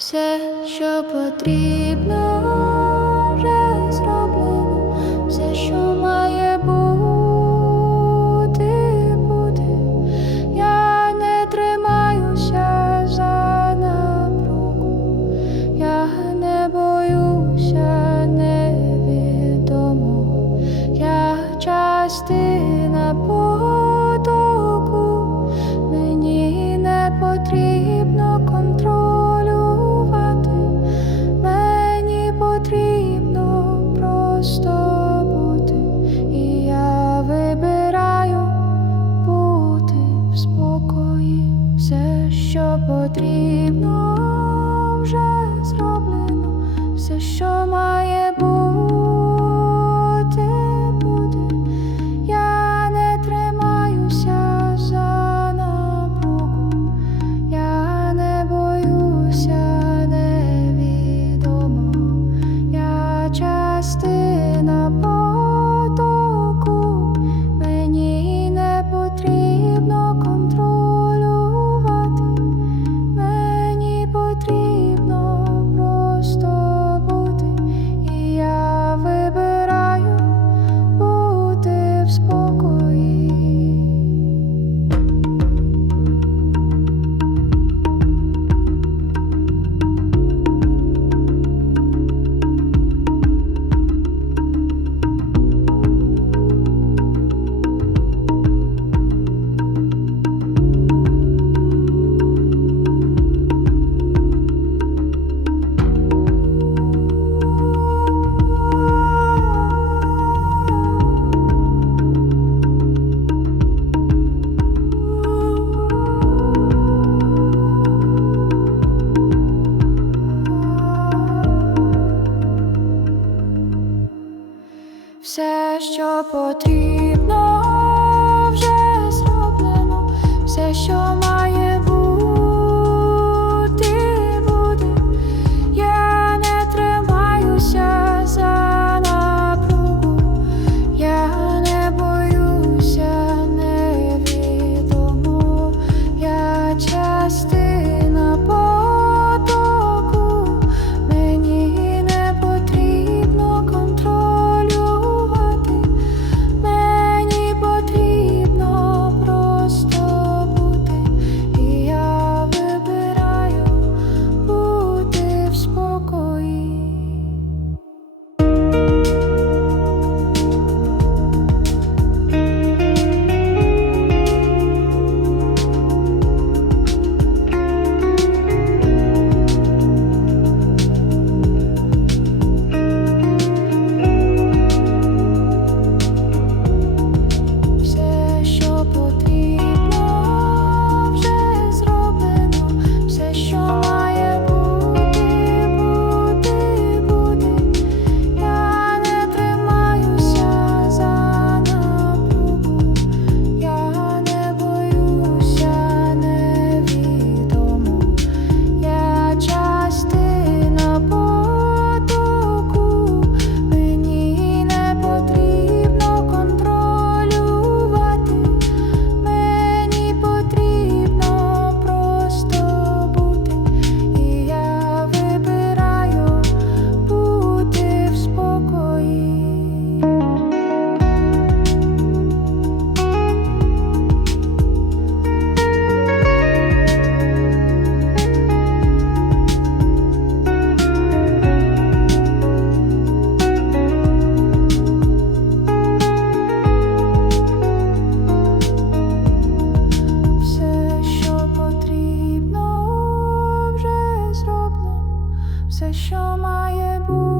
все, що потрібно. потрібно вже зроблено все, що має. потрібно вже зроблено, все, що має. має бути.